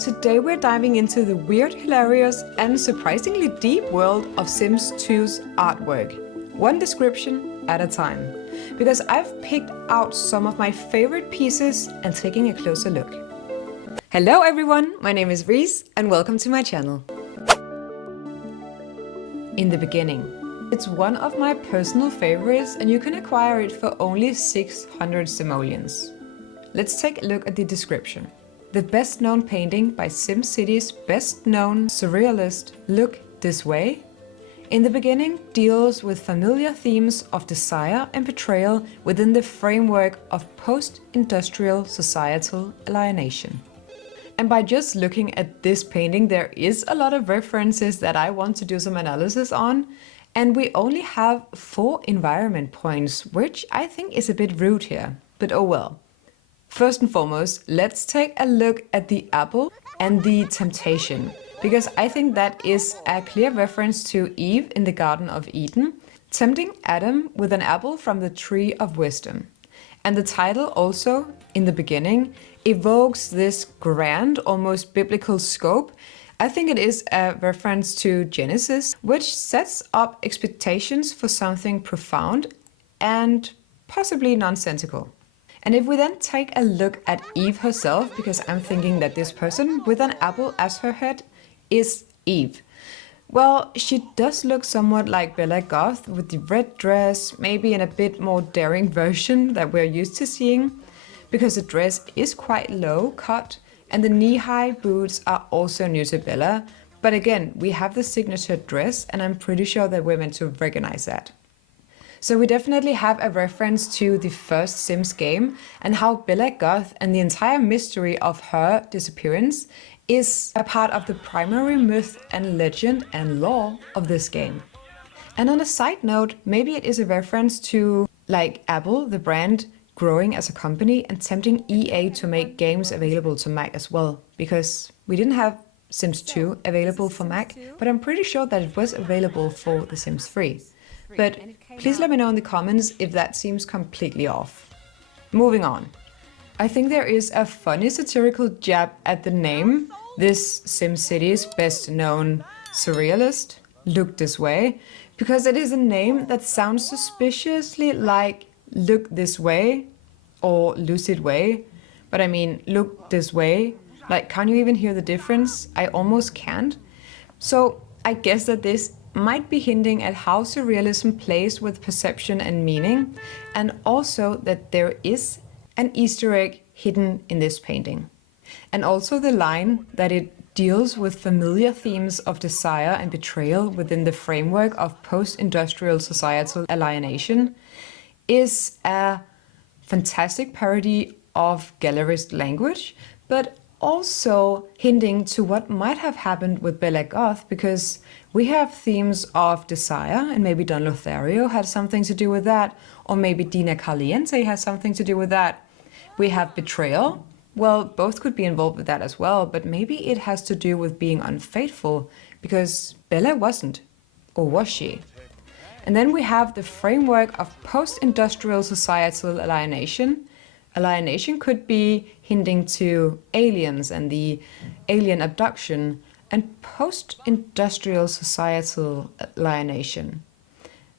today we're diving into the weird, hilarious, and surprisingly deep world of Sims 2's artwork, one description at a time. Because I've picked out some of my favorite pieces and taking a closer look. Hello everyone, my name is Reese and welcome to my channel. In the beginning, it's one of my personal favorites and you can acquire it for only 600 simoleons. Let's take a look at the description. The best known painting by SimCity's best known surrealist Look This Way, in the beginning deals with familiar themes of desire and betrayal within the framework of post-industrial societal alienation. And by just looking at this painting, there is a lot of references that I want to do some analysis on, and we only have 4 environment points, which I think is a bit rude here, but oh well. First and foremost, let's take a look at the apple and the temptation, because I think that is a clear reference to Eve in the Garden of Eden, tempting Adam with an apple from the Tree of Wisdom. And the title also, in the beginning, evokes this grand, almost biblical scope. I think it is a reference to Genesis, which sets up expectations for something profound and possibly nonsensical. And if we then take a look at Eve herself, because I'm thinking that this person with an apple as her head is Eve. Well, she does look somewhat like Bella Goth with the red dress, maybe in a bit more daring version that we're used to seeing, because the dress is quite low cut and the knee-high boots are also new to Bella. But again, we have the signature dress and I'm pretty sure that we're meant to recognize that. So we definitely have a reference to the first Sims game and how Bella Goth and the entire mystery of her disappearance is a part of the primary myth and legend and lore of this game. And on a side note, maybe it is a reference to like Apple, the brand, growing as a company and tempting EA to make games available to Mac as well, because we didn't have Sims 2 available for Mac, but I'm pretty sure that it was available for The Sims 3. But please let me know in the comments if that seems completely off. Moving on. I think there is a funny satirical jab at the name, this SimCity's best known surrealist, Look This Way, because it is a name that sounds suspiciously like Look This Way or Lucid Way. But I mean, look this way, like can't you even hear the difference? I almost can't. So I guess that this might be hinting at how surrealism plays with perception and meaning, and also that there is an Easter egg hidden in this painting. And also the line that it deals with familiar themes of desire and betrayal within the framework of post-industrial societal alienation is a fantastic parody of gallerist language, but also hinting to what might have happened with Bella Goth, because we have themes of desire, and maybe Don Lothario had something to do with that, or maybe Dina Caliente has something to do with that. We have betrayal. Well, both could be involved with that as well, but maybe it has to do with being unfaithful, because Bella wasn't, or was she? And then we have the framework of post-industrial societal alienation. Alienation could be hinting to aliens and the alien abduction, and post-industrial societal alienation.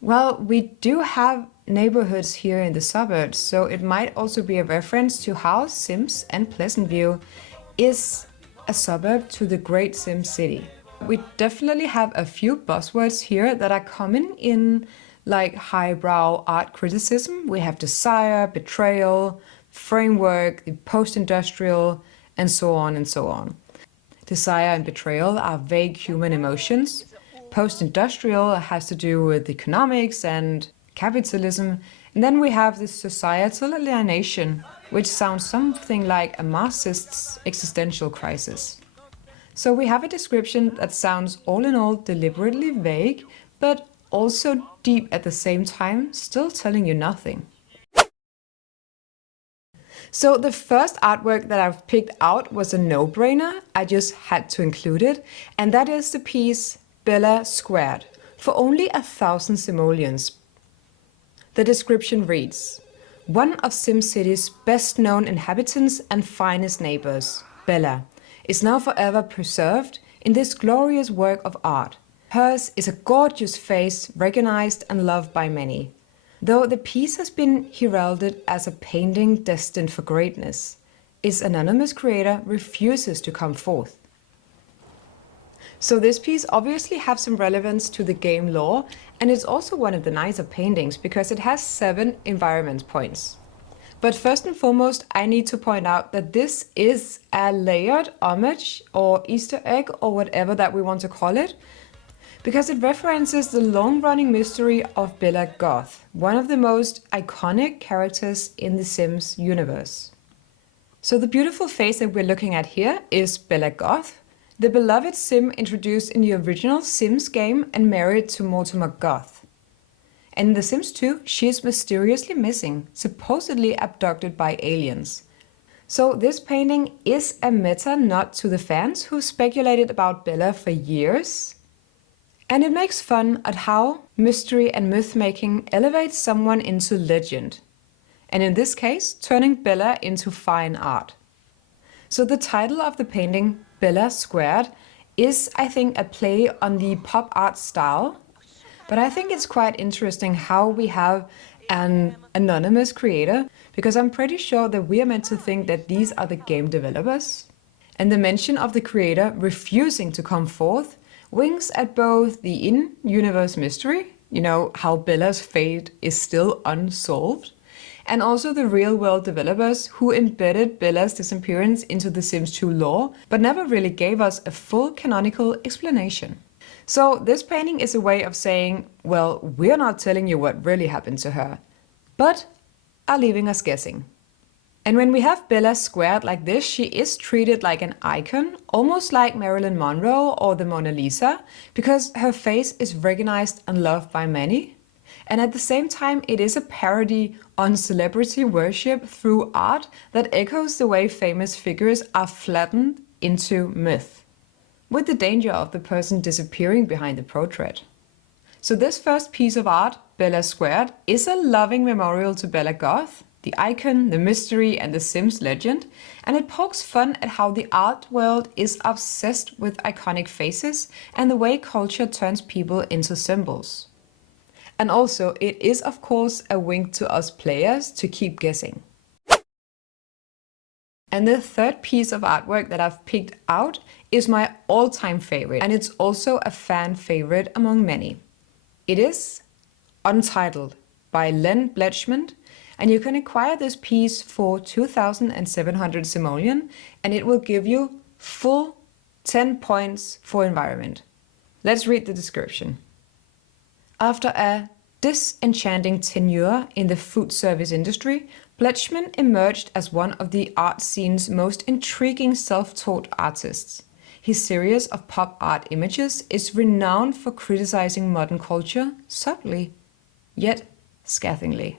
Well, we do have neighborhoods here in the suburbs, so it might also be a reference to how Sims and Pleasantview is a suburb to the great Sim City. We definitely have a few buzzwords here that are common in like highbrow art criticism. We have desire, betrayal, framework, the post-industrial, and so on and so on. Desire and betrayal are vague human emotions. Post-industrial has to do with economics and capitalism. And then we have the societal alienation, which sounds something like a Marxist's existential crisis. So we have a description that sounds all in all deliberately vague, but also deep at the same time, still telling you nothing. So the first artwork that I've picked out was a no-brainer. I just had to include it. And that is the piece Bella Squared for only 1,000 simoleons. The description reads, one of SimCity's best known inhabitants and finest neighbors, Bella, is now forever preserved in this glorious work of art. Hers is a gorgeous face, recognized and loved by many. Though the piece has been heralded as a painting destined for greatness, its anonymous creator refuses to come forth. So this piece obviously has some relevance to the game lore, and it's also one of the nicer paintings because it has 7 environment points. But first and foremost, I need to point out that this is a layered homage or Easter egg or whatever that we want to call it, because it references the long-running mystery of Bella Goth, one of the most iconic characters in the Sims universe. So the beautiful face that we're looking at here is Bella Goth, the beloved Sim introduced in the original Sims game and married to Mortimer Goth. And in The Sims 2, she is mysteriously missing, supposedly abducted by aliens. So this painting is a meta nod to the fans who speculated about Bella for years. And it makes fun at how mystery and myth-making elevates someone into legend. And in this case, turning Bella into fine art. So the title of the painting, Bella Squared, is, I think, a play on the pop art style. But I think it's quite interesting how we have an anonymous creator, because I'm pretty sure that we are meant to think that these are the game developers. And the mention of the creator refusing to come forth winks at both the in-universe mystery, how Bella's fate is still unsolved, and also the real-world developers who embedded Bella's disappearance into the Sims 2 lore, but never really gave us a full canonical explanation. So this painting is a way of saying, well, we're not telling you what really happened to her, but are leaving us guessing. And when we have Bella squared like this, she is treated like an icon, almost like Marilyn Monroe or the Mona Lisa, because her face is recognized and loved by many. And at the same time, it is a parody on celebrity worship through art that echoes the way famous figures are flattened into myth, with the danger of the person disappearing behind the portrait. So this first piece of art, Bella Squared, is a loving memorial to Bella Goth, the icon, the mystery, and the Sims legend, and it pokes fun at how the art world is obsessed with iconic faces and the way culture turns people into symbols. And also, it is of course a wink to us players to keep guessing. And the third piece of artwork that I've picked out is my all-time favorite, and it's also a fan favorite among many. It is Untitled by Len Bletchman, and you can acquire this piece for 2,700 simoleon, and it will give you full 10 points for environment. Let's read the description. After a disenchanting tenure in the food service industry, Bletchman emerged as one of the art scene's most intriguing self-taught artists. His series of pop art images is renowned for criticizing modern culture subtly, yet scathingly.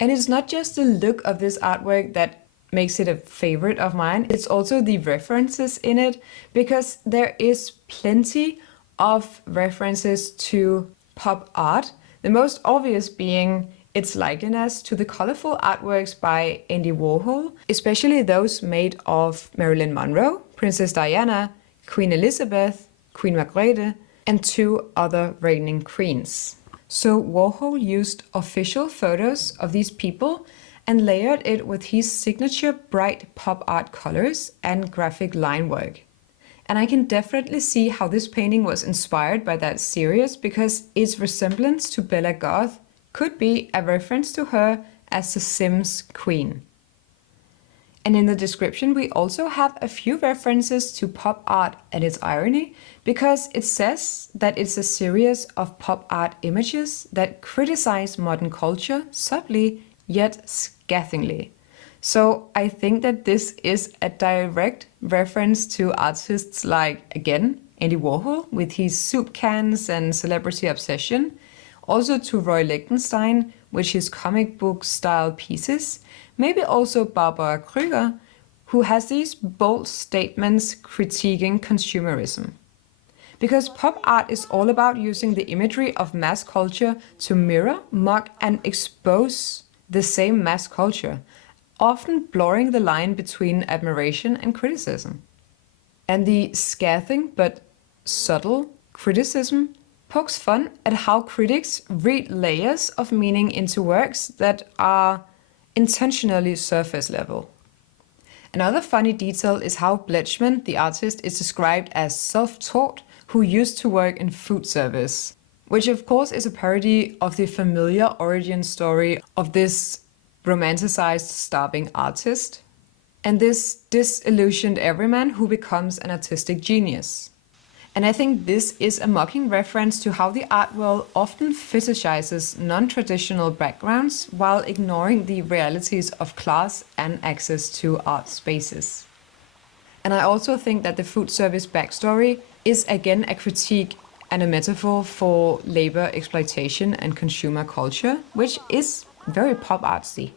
And it's not just the look of this artwork that makes it a favorite of mine, it's also the references in it, because there is plenty of references to pop art, the most obvious being its likeness to the colorful artworks by Andy Warhol, especially those made of Marilyn Monroe, Princess Diana, Queen Elizabeth, Queen Margrethe, and 2 other reigning queens. So Warhol used official photos of these people and layered it with his signature bright pop art colors and graphic line work. And I can definitely see how this painting was inspired by that series, because its resemblance to Bella Goth could be a reference to her as the Sims queen. And in the description we also have a few references to pop art and its irony, because it says that it's a series of pop art images that criticize modern culture subtly yet scathingly. So I think that this is a direct reference to artists like, again, Andy Warhol with his soup cans and celebrity obsession, also to Roy Lichtenstein with his comic book style pieces, maybe also Barbara Krüger, who has these bold statements critiquing consumerism. Because pop art is all about using the imagery of mass culture to mirror, mock, and expose the same mass culture, often blurring the line between admiration and criticism. And the scathing but subtle criticism pokes fun at how critics read layers of meaning into works that are intentionally surface level. Another funny detail is how Bletchman, the artist, is described as self-taught who used to work in food service, which of course is a parody of the familiar origin story of this romanticized starving artist and this disillusioned everyman who becomes an artistic genius. And I think this is a mocking reference to how the art world often fetishizes non-traditional backgrounds while ignoring the realities of class and access to art spaces. And I also think that the food service backstory is again a critique and a metaphor for labor exploitation and consumer culture, which is very pop artsy.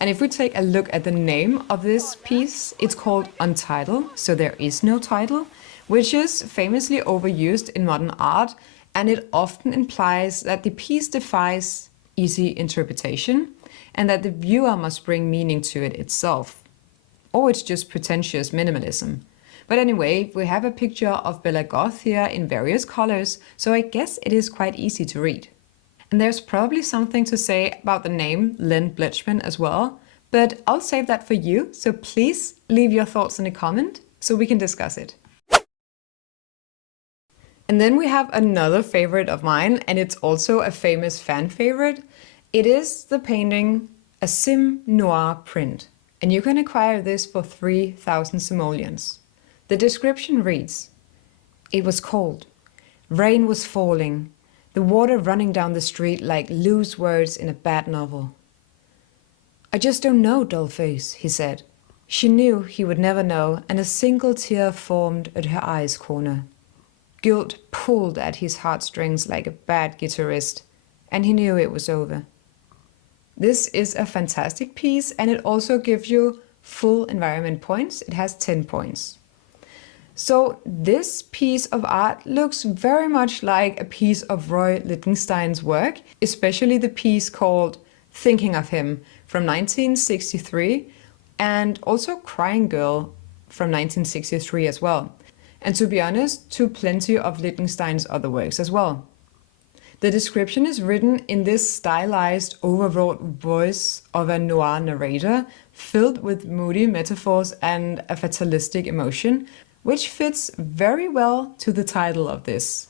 And if we take a look at the name of this piece, it's called Untitled, so there is no title, which is famously overused in modern art, and it often implies that the piece defies easy interpretation and that the viewer must bring meaning to it itself. Or it's just pretentious minimalism. But anyway, we have a picture of Bella Goth here in various colors, so I guess it is quite easy to read. And there's probably something to say about the name Len Bletchman as well, but I'll save that for you, so please leave your thoughts in a comment so we can discuss it. And then we have another favorite of mine, and it's also a famous fan favorite. It is the painting A Sim Noir Print, and you can acquire this for 3,000 simoleons. The description reads, "It was cold. Rain was falling, the water running down the street like loose words in a bad novel. I just don't know, Dollface," he said. She knew he would never know, and a single tear formed at her eye's corner. Guilt pulled at his heartstrings like a bad guitarist, and he knew it was over. This is a fantastic piece, and it also gives you full environment points. It has 10 points. So this piece of art looks very much like a piece of Roy Lichtenstein's work, especially the piece called Thinking of Him from 1963, and also Crying Girl from 1963 as well. And to be honest, to plenty of Lichtenstein's other works as well. The description is written in this stylized, overwrought voice of a noir narrator, filled with moody metaphors and a fatalistic emotion, which fits very well to the title of this.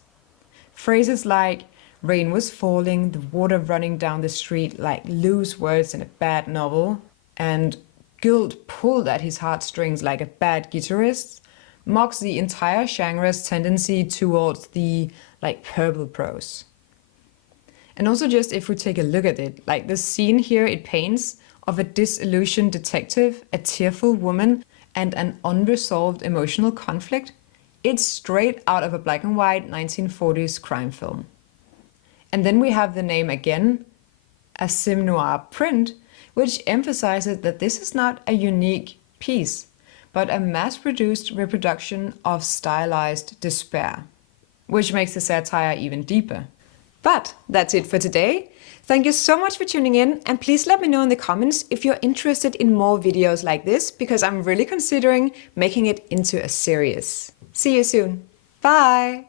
Phrases like, "Rain was falling, the water running down the street like loose words in a bad novel," and "Guilt pulled at his heartstrings like a bad guitarist," mocks the entire genre's tendency towards the purple prose. And also just if we take a look at it, like the scene here it paints of a disillusioned detective, a tearful woman, and an unresolved emotional conflict, it's straight out of a black and white 1940s crime film. And then we have the name again, A Sim Noir Print, which emphasizes that this is not a unique piece, but a mass-produced reproduction of stylized despair, which makes the satire even deeper. But that's it for today. Thank you so much for tuning in, and please let me know in the comments if you're interested in more videos like this, because I'm really considering making it into a series. See you soon. Bye!